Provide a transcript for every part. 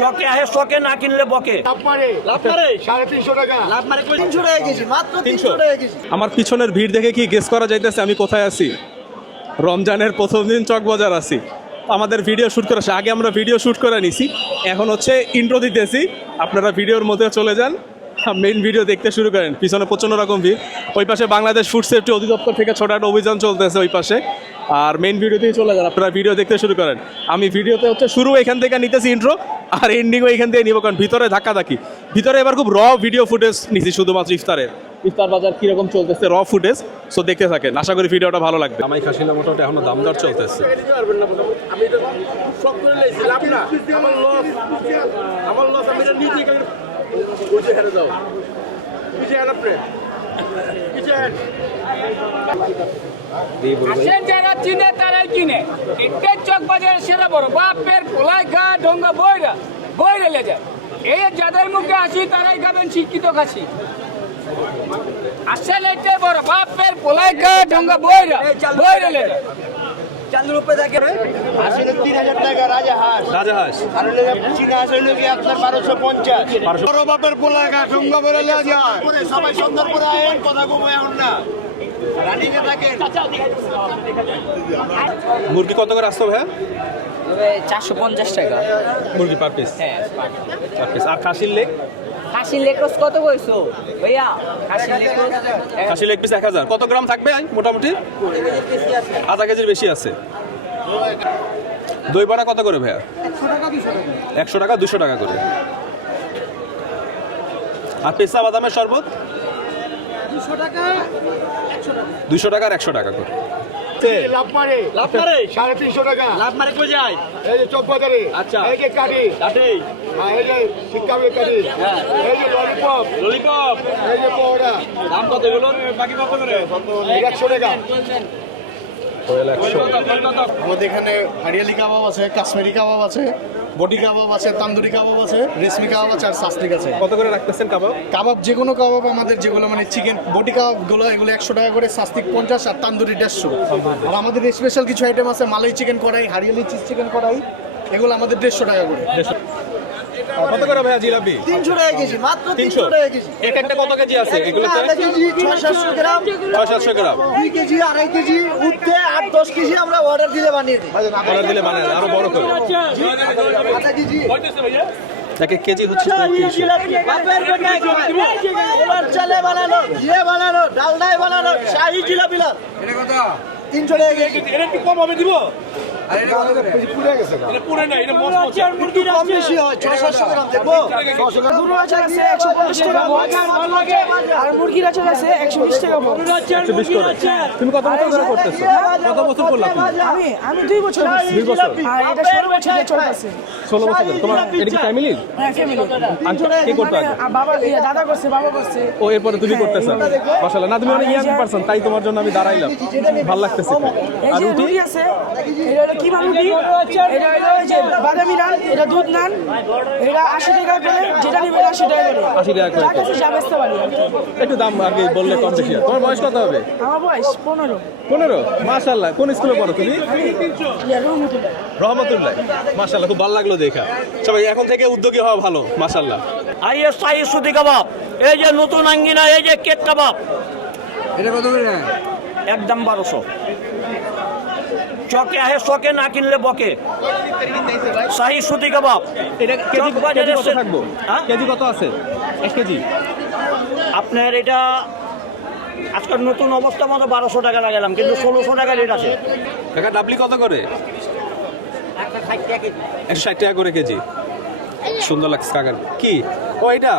চকে আহে শকে না কিনলে বকে। লাভ মারে 350 টাকা, লাভ মানে 300 টাকা কেজি, মাত্র 300 টাকা কেজি। আমার পিছনের ভিড় দেখে কি গেস করা যাইতেছে আমি কোথায় আছি? রমজানের প্রথম দিন চকবাজার আছি। আমাদের ভিডিও শ্যুট করা আগে আমরা ভিডিও শ্যুট করে নিছি, এখন হচ্ছে ইন্ট্রো দিতেছি। আপনারা ভিডিওর মধ্যে চলে যান, মেইন ভিডিও দেখতে শুরু করেন। পিছনে প্রচণ্ড রকম ভিড়। ওই পাশে বাংলাদেশ ফুড সেফটি অধিদপ্তর থেকে ছোট একটা অভিযান চলতেছে ওই পাশে। আর মেইন ভিডিওতেই চলে যান, আপনারা ভিডিও দেখতে শুরু করেন। আমি ভিডিওতে হচ্ছে শুরু এখান থেকে নিতেছি ইন্ট্রো, আর এন্ডিংও এখান থেকে নিব, কারণ ভিতরে ধাক্কাধাক্কি। ভিতরে এবার খুব র ভিডিও ফুটেজ নিছি শুধুমাত্র ইফতার বাজার কীরকম চলতেছে, র ফুটেজ। সো দেখতে থাকেন, আশা করি ভিডিওটা ভালো লাগবে। আমার খাসিলা মোটামুটি এখনো দামদার চলতেছে। আমি তো সব করে লেছি, লাভ না, আমার লস আমি এটা নিজে বুঝে হেরে দাও, বুঝে হেরে আপনি বুঝে আসেন যারা চিনে তারাই কিনে। এটাই চক বাজারের সেরা বড় বাপের পোলাই গা ঢঙ্গা বইরা লে যায়। এই যাদের মুখে আসি তারাই খাবেন শিক্ষিত খাসি। আসলে এটাই বড় বাপের পোলাই গা ঢঙ্গা বইরা লে যায়। চাঁদের উপরে থাকে আসলে 3000 টাকা রাজাহাঁস, আর হলে চীনা হাঁস হইলো কি আপনার 1250। বড় বাপের পোলাগা সঙ্গ বলে যায় সবাই সুন্দর করে আয়েন, কথা কমে এখন না রানিংয়ে থাকেন। মুরগি কত করে আসতো ভাইয়া? 450 টাকা মুরগি পার পিস? হ্যাঁ পার পিস। আর খাসির লেগ? খাসি লেকস কত কইছো ভাইয়া? খাসি লেকস খাসির লেগ পিস 1000। কত গ্রাম থাকবে মোটামুটি? আধা কেজির বেশি আছে। দই বড়া কত করে ভাইয়া? 100 টাকা 200 টাকা করে। আর পেশা বাদামের শরবত 200 টাকা আর 100 টাকা করে। লাভ মারে 350 টাকা, লাভ মানে কই যায়? এই যে চক বাজারে। আচ্ছা। এই যে কাঠি, এই যে শিকাগো কাঠি, এই যে ললিপপ, এই যে পকোড়া। দাম কত হলো? বাকি কত করে? 100 টাকা। আমাদের এখানে হরিয়ালি কাবাব আছে, কাশ্মীরি কাবাব আছে, বটি কাবাব আছে, তান্দুরি কাবাব আছে, রেশমি কাবাব আছে, আর সাসলিক আছে। কত করে রাখতেছেন কাবাব? কাবাব যে কোনো কাবাব আমাদের, যেগুলো মানে চিকেন বটি কাবাবগুলো এগুলো 100 টাকা করে, সাসলিক 50 আর তান্দুরি 150। আর আমাদের স্পেশাল কিছু আইটেম আছে, মালাই চিকেন কড়াই, হরিয়ালি চিজ চিকেন কড়াই, এগুলো আমাদের 150 টাকা করে। কত করে ভাইয়া জিলাপি? 300 টাকা কেজি, মাত্র 300 টাকা কেজি। এক একটা কত কেজি আছে এগুলোতে? আধা কেজি 600-700 গ্রাম, 600-700 গ্রাম 2 কেজি 2.5 কেজি উঠতে 8-10 কেজি আমরা অর্ডার দিলে বানিয়ে দিই। অর্ডার দিলে মানে আরো বড় করে। আধা কেজি এক এক কেজি হচ্ছে 300। বাপের বেটায় খায়। এবার চালে বানানো, ঘিয়ে বানানো, ডালডায় বানানো শাহী জিলাপি। এটা কত? 300 টাকা কেজি। এটা একটু কম হবে দিব? একটু কম বেশি হয়, 600-700 গ্রাম দেখবো। গরু আচার আছে 150 টাকা আর মুরগির আচার আছে 120 টাকা। 120 করে। তুমি কত বছর ধরে করতেছো? কত বছর করলা তুমি? আমি 2 বছর করছি। 2 বছর? আর এটা 16 বছর ধরে চলতেছে। 16 বছর ধরে। তোমার এটা কি ফ্যামিলি? হ্যাঁ ফ্যামিলি। কে করতে আগে? বাবা দাদা করছে, বাবা করছে। ও এরপরে তুমি করতেছ? মাশাআল্লাহ। না তুমি অনেক ইয়াং পারসন, তাই তোমার জন্য আমি দাঁড়াইলাম, ভালো লাগতেছে। এই আর যে রুটি? রুটি আছে, এটা হলো কিমা রুটি, এটা হলো এই যে বাদামি নান, এটা দুধ নান, এটা 80 টাকা করে, যেটা নিবেন 80 টাকা করে। 80 টাকা করে। যা কিছু যা বেচতে পারি আর কি। একটু দাম আর কি বললে কম বেশি হয়। তোমার বয়স কত হবে? আমার বয়স 15। 15? মাশাআল্লাহ। কোন স্কুলে পড়ো তুমি? রহমতুল্লাহ। রহমতুল্লাহ। মাশাআল্লাহ, খুব ভালো লাগলো দেখা। সবাই এখন থেকে উদ্যোগী হওয়া ভালো, মাশাআল্লাহ। আইয়ে শাহী সুতি কাবাব, এই যে নতুন আঙ্গিনা, এই যে কেক কাবাব। এটা কত করে? একদম 1200। চকে আহে শকে না কিনলে বকে। শাহী সুতি কাবাব। এটা কেজি বাজারে কত থাকবো? হ্যাঁ? কেজি কত আছে? 1 কেজি? আপনার এটা আজকাল নতুন অবস্থা মতো 1200 টাকা লাগালাম, কিন্তু 1600 টাকা রেট আছে। কাকা ডাবলি কত করে? 160 টাকা করে কেজি। সুন্দর লাগছে কাকার। কি ও এটা?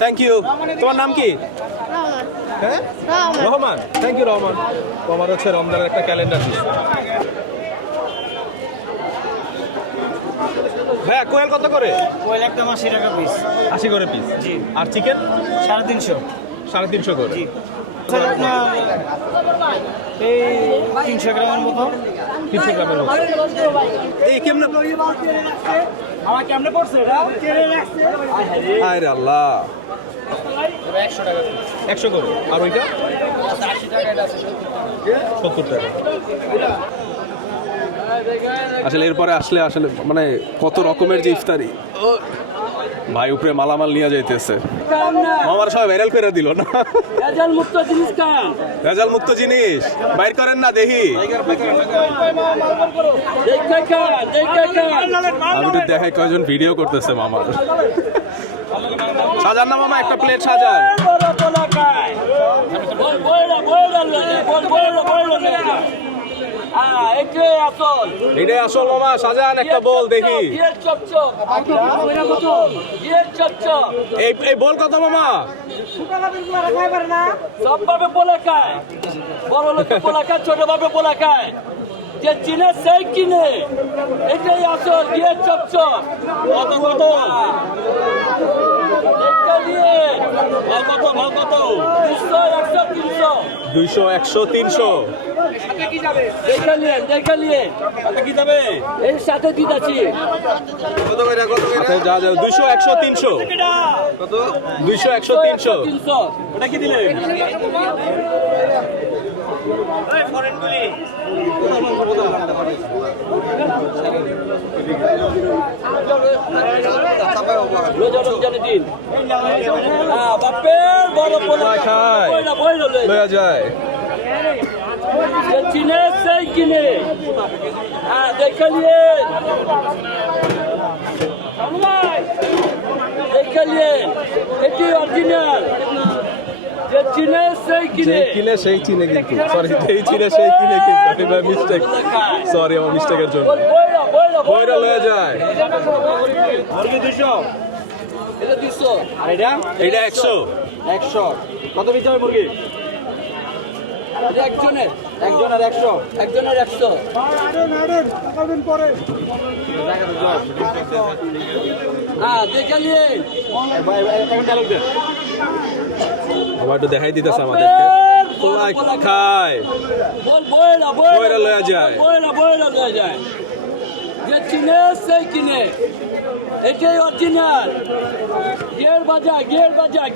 Thank you. তোমার নাম কি? হ্যাঁ, রহমান। Thank you Rahman. তোমার হচ্ছে রমজানের একটা ক্যালেন্ডার দিচ্ছে। হ্যাঁ, কোয়েল কত করে? কোয়েল একদম 80 টাকা পিস। 80 করে পিস? জি। আর চিকেন? 350। 350 করে? জি। আপনার এই 300 গ্রামের মতো। 300 গ্রামের মতো। এই কেমনে আমার কেমনে পড়ছে এটা? আরে আল্লাহ। 100 টাকা। 100 করে। আর ওইটা? 80 টাকা। এটা আছে 70 টাকা। আসলে এরপরে আসলে আসলে মানে কত রকমের যে ইফতারি ও, ভাই উপরে মালামাল নিয়ে যাইতেছে আমার সব ভাইরাল করে দিল না ভেজাল মুক্ত জিনিস খান ভেজাল মুক্ত জিনিস বাইর করেন না দেখি আমি তো দেখাই কয়জন ভিডিও করতেছে মামার সাজান না মামা একটা প্লেট সাজান এটাই আসল মামা সাজান একটা বল দেখি এই বল কত মামা সবভাবে বলে খায় বড় লোকে বলে খায় ছোট ভাবে বলে খায় যে চিনে সেই কিনে এটাই আসল গিয়ে চপচপ কত কত কত 200 100 300 দেখে নিয়ে কি যাবে এর সাথে দিতাছি আচ্ছা যা যা 200 100 300 কত 200 100 300 300 ওটা কি দিলে রমজানের দিন বাপের বড় পোলা খায় লয়া যায় চিনে সেই কিনে দেখে নিয়ে দেখে নিয়ে এটি অরিজিনাল যে চিনে সেই কিনে কিনে সেই চিনে কিন্তু সরি এই চিনে সেই কিনে কিন্তু এটা মিস্টেক সরি আমার মিস্টেকের জন্য বইরা লয়া যায় মুরগি 200 এটা 200 আর এটা এটা 100 100 কত পিস হবে মুরগি এটা একজনের একজনের 100 একজনের 100 দেখে নিয়ে এখন ডায়লগ দে আমার একটু দেখাই দিতেছে আমাদেরকে পোলাই খায় বইরা লয়া যায় বইরা লয়া যায় যে চিনে সেই কিনে এটাই অরিজিনাল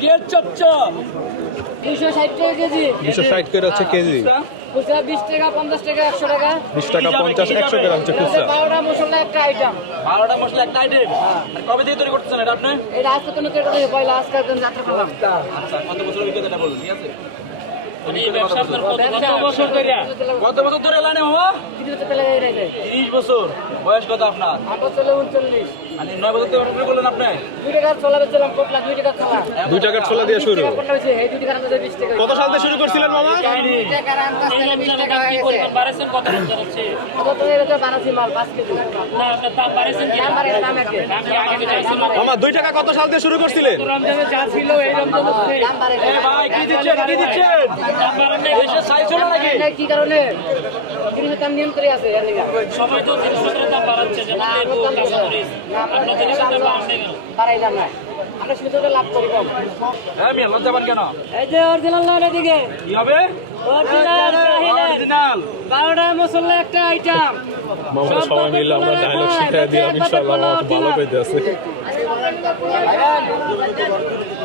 গিয়ের চপচপ 260 টাকা কেজি 260 করে হচ্ছে কেজি খুচরা 20 টাকা 50 টাকা 100 টাকা 20 টাকা 50 100 করে হচ্ছে খুচরা 12টা মশলা একটা আইটেম 12টা মশলা একটা আইটেম কবে থেকে তৈরি করতেছেন এটা আপনি এটা আজকে তো নতুন করে পয়লা আজকে একদম যাত্রা করলাম আচ্ছা কত বছর অভিজ্ঞতা বলুন ঠিক আছে কত বছর ধরে লাইনে মামা 30 বছর বয়স কত আপনার আমার চলে 39 মানে 9 বছর থেকে করলেন আপনি 2 টাকা চলা বেচলাম কোটলা 2 টাকা চলা 2 টাকার ছোলা দিয়ে শুরু এই 2 টাকার মধ্যে 20 টাকা কত সাল থেকে শুরু করছিলেন মামা 2 টাকার আনতাস থেকে 20 টাকা হয়ে গেছে কত হয়ে গেছে বানাসি মাল 5 কেজি না দাম বাড়াইছেন কি দাম একই মামা 2 টাকা কত সাল থেকে শুরু করছিলেন রমজানে যা ছিল এই রমজানে দাম বাড়াইছে ভাই কি দিচ্ছেন দেশের সাইজ হলো নাকি কি কারণে জিনিসের দাম নিয়ম করে আছে এর লাগা সবাই তো জিনিসপত্রের দাম বাড়াচ্ছে যেমন লেবু কাঁচামরিচ আমরা জিনিসপত্রের দাম বাড়াচ্ছে কেন বাড়াইলাম না আমরা শুধু লাভ করি কম হ্যাঁ মিয়া লজ্জা পান কেন এই যে অরিজিনাল না এদিকে কি হবে অরিজিনাল 12টা মশলা একটা আইটেম মামা সবাই মিলে আমরা ডায়লগ শিখাই দিলাম ইনশাআল্লাহ আমার ভালো পেতে আছে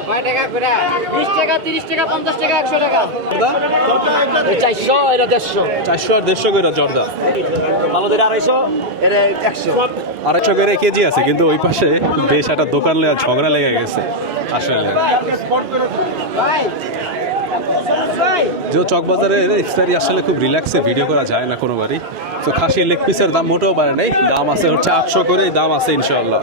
কয় টাকা করে 20 টাকা 30 টাকা 50 টাকা 100 টাকা 400 এটা 150 400 আর 150 করে জর্দা ভালোদের 250 এটা 100 250 করে কেজি আছে কিন্তু ওই পাশে বেশ একটা দোকান লেগে ঝগড়া লেগে গেছে আসলে যে চকবাজারে ইফতারি আসলে খুব রিল্যাক্সে ভিডিও করা যায় না কোনোবারই তো খাসির লেগ পিসের দাম মোটেও বাড়ে নাই দাম আছে হচ্ছে 800 করে দাম আছে ইনশাআল্লাহ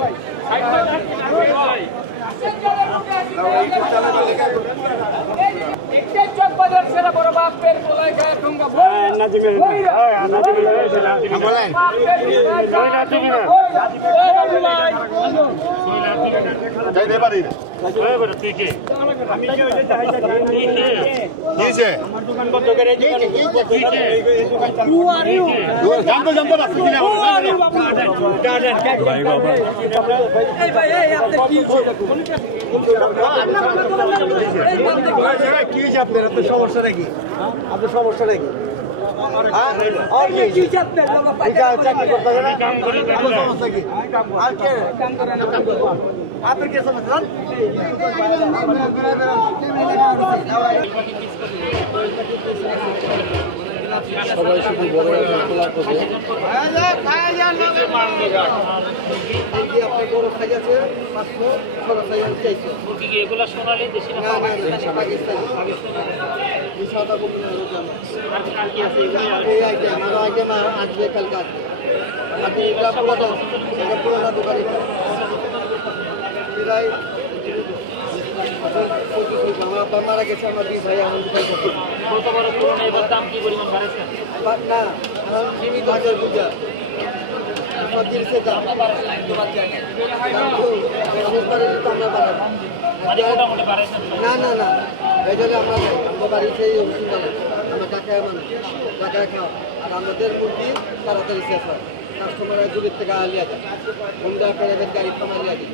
চকবাজার সেরা বড় বাপের পোলায় গায়ে ঠুঙ্গা বলেন ভাই বাবা কি হয়েছে আপনার আপনার সমস্যা নাকি আপনার সমস্যা নাকি চাকরি করতে হবে না আপনার সমস্যা কি আর কে আপনার কে সমস্যা সবাই শুধু বড় পোলা করবে আপনার বড় সাইজ আছে 500, ছোট সাইজ আছে 400। মুরগি কি এগুলো সোনালি দেশি না পাকিস্তানি সাদা বলুন আর কি আছে এগুলো এই আইটেম আরো আইটেম আসবে কালকে আসবে আপনি এটা পুরোটা দোকানে প্রায় আমার আব্বা মারা গেছে আমার 2 ভাই আমার দোকান করতে কত বড় পুরনো এবার দাম কি পরিমাণ বাড়ছে না সীমিত হাজার পূজা মানে মোটামুটি বাড়ছে না না না এই জন্য আমরা আমাদের বাড়ি সেই অসুবিধা নেই আমরা টাকায় মানুষ টাকায় খাওয়া আর আমাদের মুরগি তাড়াতাড়ি শেষ হয় কাস্টমাররা দূরের থেকে আলিয়া যায় হোন্ডা প্রাইভেট গাড়ি থামালিয়া যায়